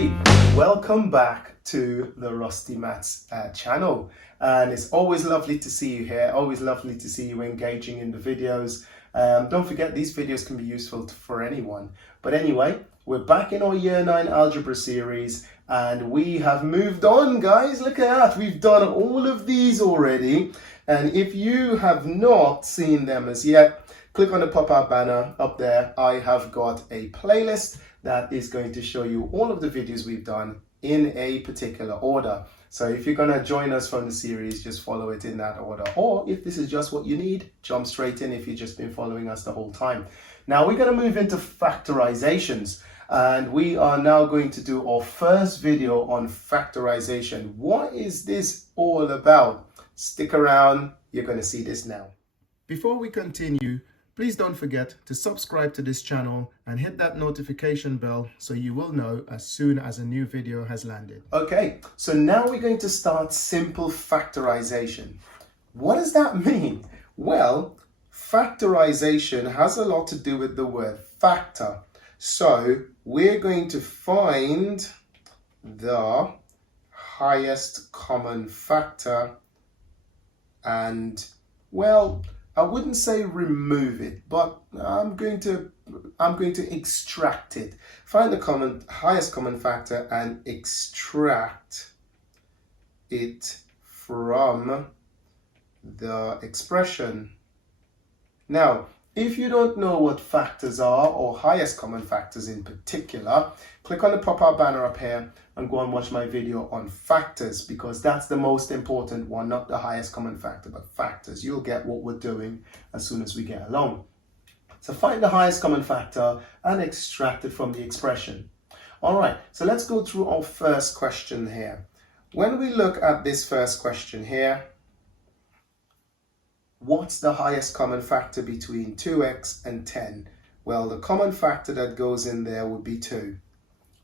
everybody, welcome back to the RostyMaths channel, and it's always lovely to see you here, always lovely to see you engaging in the videos. Don't forget, these videos can be useful for anyone. But anyway, we're back in our Year 9 Algebra series, and we have moved on, guys. Look at that, we've done all of these already, and if you have not seen them as yet, click on the pop-up banner up there. I have got a playlist that is going to show you all of the videos we've done in a particular order. So if you're going to join us from the series, just follow it in that order. Or if this is just what you need, jump straight in if you've just been following us the whole time. Now we're going to move into factorizations. And we are now going to do our first video on factorization. What is this all about? Stick around, you're going to see this now. Before we continue, please don't forget to subscribe to this channel and hit that notification bell so you will know as soon as a new video has landed. Okay, so now we're going to start simple factorization. What does that mean? Well, factorization has a lot to do with the word factor. So we're going to find the highest common factor and, well, I wouldn't say remove it, but I'm going to extract it. Find the highest common factor and extract it from the expression. Now, if you don't know what factors are, or highest common factors in particular, click on the pop-up banner up here and go and watch my video on factors, because that's the most important one, not the highest common factor, but factors. You'll get what we're doing as soon as we get along. So find the highest common factor and extract it from the expression. All right, so let's go through our first question here. When we look at this first question here, what's the highest common factor between 2x and 10? Well, the common factor that goes in there would be 2,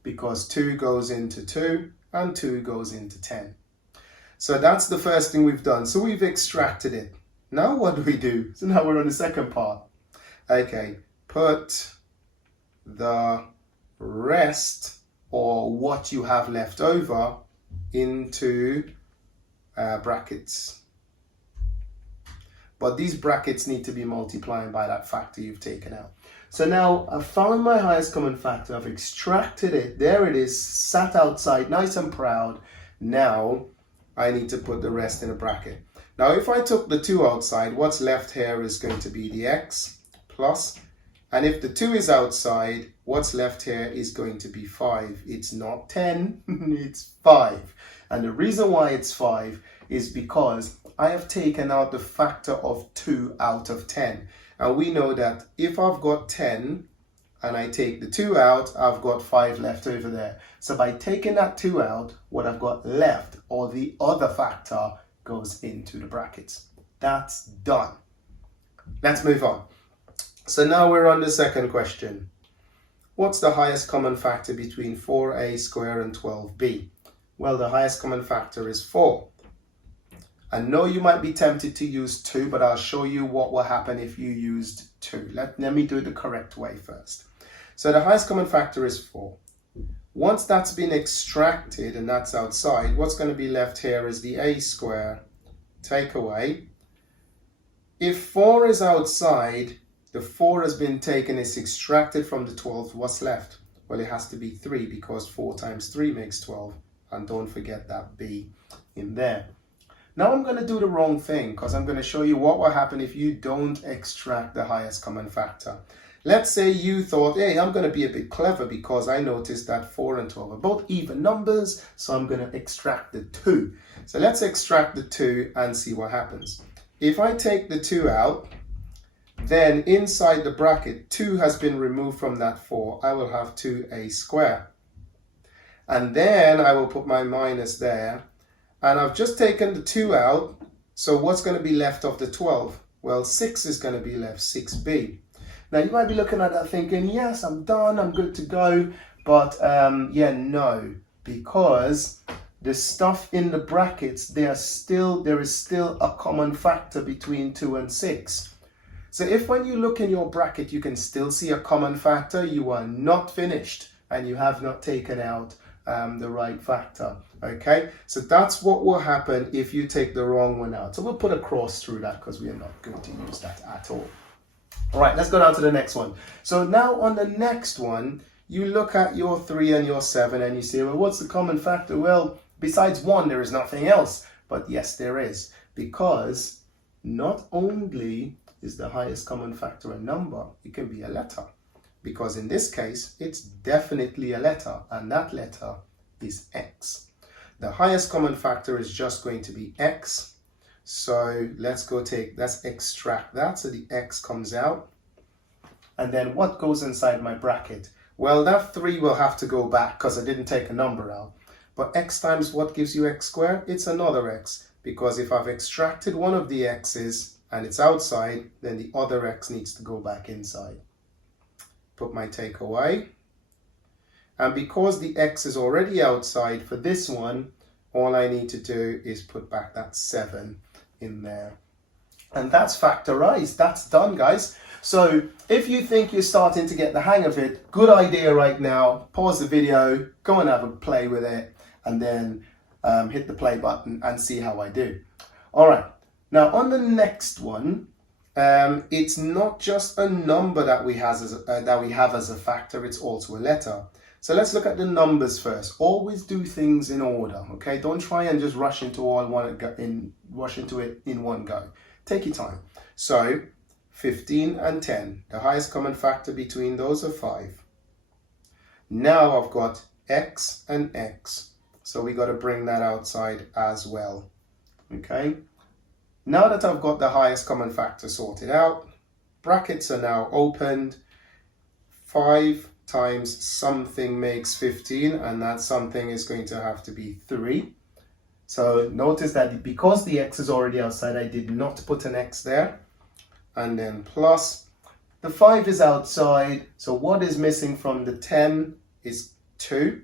because 2 goes into 2 and 2 goes into 10. So that's the first thing we've done. So we've extracted it. Now what do we do? So now we're on the second part. Okay, put the rest, or what you have left over, into brackets. But these brackets need to be multiplying by that factor you've taken out. So now I've found my highest common factor, I've extracted it, there it is, sat outside, nice and proud. Now I need to put the rest in a bracket. Now if I took the 2 outside, what's left here is going to be the x plus, and if the 2 is outside, what's left here is going to be 5. It's not 10, it's 5. And the reason why it's 5 is because I have taken out the factor of 2 out of 10. And we know that if I've got 10 and I take the 2 out, I've got 5 left over there. So by taking that 2 out, what I've got left, or the other factor, goes into the brackets. That's done. Let's move on. So now we're on the second question. What's the highest common factor between 4a squared and 12b? Well, the highest common factor is 4. I know you might be tempted to use 2, but I'll show you what will happen if you used 2. Let me do it the correct way first. So the highest common factor is 4. Once that's been extracted and that's outside, what's going to be left here is the a squared take away. If 4 is outside, the 4 has been taken, it's extracted from the 12. What's left? Well, it has to be 3, because 4 times 3 makes 12. And don't forget that b in there. Now I'm going to do the wrong thing, because I'm going to show you what will happen if you don't extract the highest common factor. Let's say you thought, hey, I'm going to be a bit clever because I noticed that 4 and 12 are both even numbers, so I'm going to extract the 2. So let's extract the 2 and see what happens. If I take the 2 out, then inside the bracket, 2 has been removed from that 4. I will have 2a squared. And then I will put my minus there. And I've just taken the 2 out, so what's going to be left of the 12? Well, 6 is going to be left, 6b. Now you might be looking at that thinking, yes, I'm done, I'm good to go. But yeah, no, because the stuff in the brackets, there is still a common factor between 2 and 6. So if when you look in your bracket, you can still see a common factor, you are not finished and you have not taken out the right factor. Okay, so that's what will happen if you take the wrong one out. So we'll put a cross through that because we are not going to use that at all. All right, let's go down to the next one. So now on the next one, you look at your 3 and your 7 and you say, well, what's the common factor? Well, besides 1, there is nothing else. But yes, there is, because not only is the highest common factor a number, it can be a letter. Because in this case, it's definitely a letter, and that letter is X. The highest common factor is just going to be X. So let's extract that. So the X comes out. And then what goes inside my bracket? Well, that 3 will have to go back because I didn't take a number out. But X times what gives you X squared? It's another X. Because if I've extracted one of the X's and it's outside, then the other X needs to go back inside. Put my take away. And because the X is already outside for this one, all I need to do is put back that 7 in there. And that's factorized. That's done, guys. So if you think you're starting to get the hang of it, good idea right now. Pause the video, go and have a play with it, and then hit the play button and see how I do. All right. Now on the next one, it's not just a number that we have as a factor, it's also a letter. So let's look at the numbers first. Always do things in order, okay? Don't try and just rush into it in one go. Take your time. So 15 and 10, the highest common factor between those are 5. Now I've got X and X, so we got to bring that outside as well, okay? Now that I've got the highest common factor sorted out, brackets are now opened. 5 times something makes 15, and that something is going to have to be 3. So notice that because the X is already outside, I did not put an X there. And then plus, the 5 is outside, so what is missing from the 10 is 2.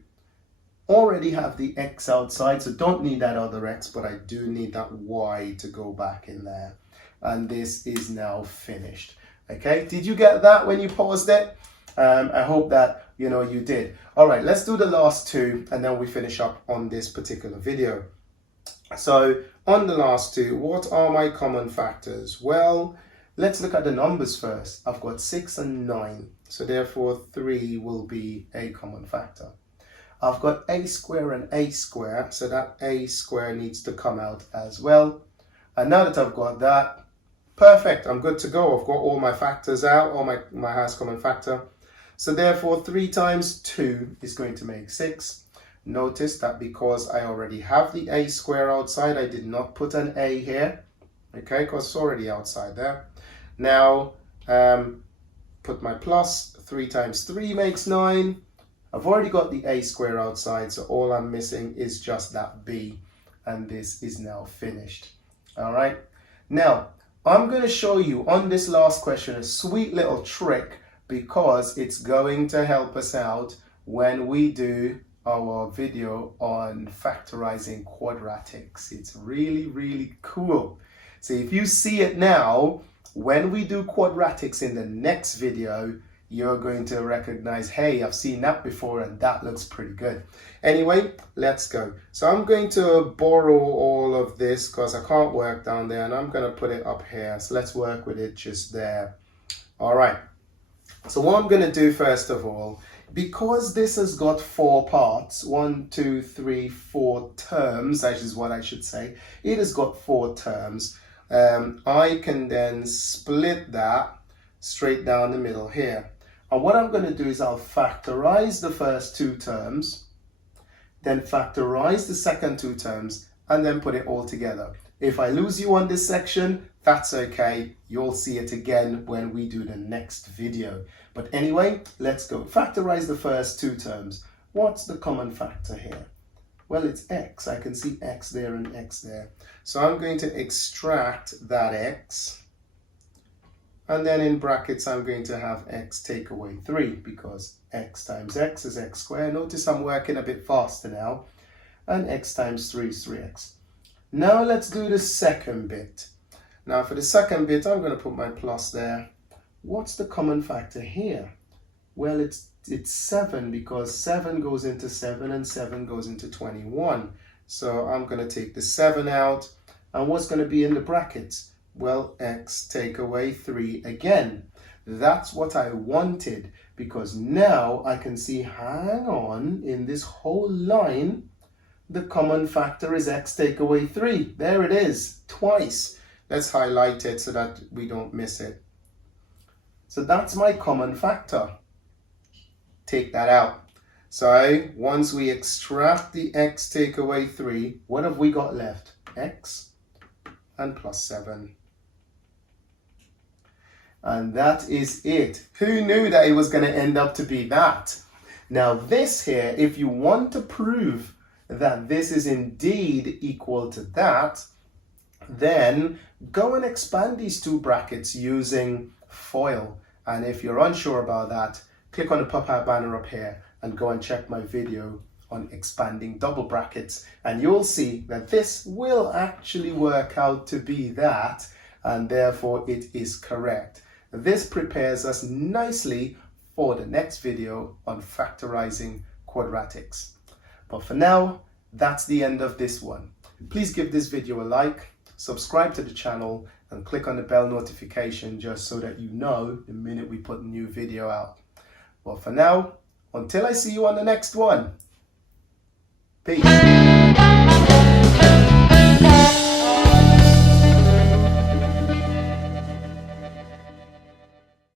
Already have the X outside, so don't need that other X, but I do need that Y to go back in there. And this is now finished. Okay, did you get that when you paused it? I hope that you did. All right, let's do the last 2 and then we finish up on this particular video. So on the last 2, what are my common factors? Well, let's look at the numbers first. I've got 6 and 9, so therefore 3 will be a common factor. I've got a square and a square, so that a square needs to come out as well. And now that I've got that, perfect, I'm good to go. I've got all my factors out, all my highest common factor. So therefore 3 times 2 is going to make 6. Notice that because I already have the a square outside, I did not put an a here, okay, because it's already outside there. Now, put my plus, 3 times 3 makes 9. I've already got the a square outside, so all I'm missing is just that b, and this is now finished. All right. Now, I'm going to show you on this last question a sweet little trick, because it's going to help us out when we do our video on factorizing quadratics. It's really, really cool. So if you see it now, when we do quadratics in the next video, you're going to recognize, hey, I've seen that before and that looks pretty good. Anyway, let's go. So I'm going to borrow all of this because I can't work down there, and I'm going to put it up here. So let's work with it just there. All right. So what I'm going to do first of all, because this has got 4 parts, 1, 2, 3, 4 terms, that is what I should say. It has got 4 terms. I can then split that straight down the middle here. And what I'm going to do is I'll factorize the first 2 terms, then factorize the second 2 terms, and then put it all together. If I lose you on this section, that's okay. You'll see it again when we do the next video. But anyway, let's go. Factorize the first 2 terms. What's the common factor here? Well, it's x. I can see x there and x there. So I'm going to extract that x. And then in brackets, I'm going to have x take away 3, because x times x is x squared. Notice I'm working a bit faster now. And x times 3 is 3x. Now let's do the second bit. Now for the second bit, I'm going to put my plus there. What's the common factor here? Well, it's 7 because 7 goes into 7 and 7 goes into 21. So I'm going to take the 7 out. And what's going to be in the brackets? Well, x take away 3 again. That's what I wanted, because now I can see, hang on, in this whole line, the common factor is x take away 3. There it is, twice. Let's highlight it so that we don't miss it. So that's my common factor. Take that out. So once we extract the x take away 3, what have we got left? X and plus 7. And that is it. Who knew that it was going to end up to be that? Now this here, if you want to prove that this is indeed equal to that, then go and expand these two brackets using FOIL. And if you're unsure about that, click on the pop-out banner up here and go and check my video on expanding double brackets, and you'll see that this will actually work out to be that, and therefore it is correct. This prepares us nicely for the next video on factorizing quadratics. But for now, that's the end of this one. Please give this video a like, subscribe to the channel, and click on the bell notification just so that you know the minute we put a new video out. But for now, until I see you on the next one, peace.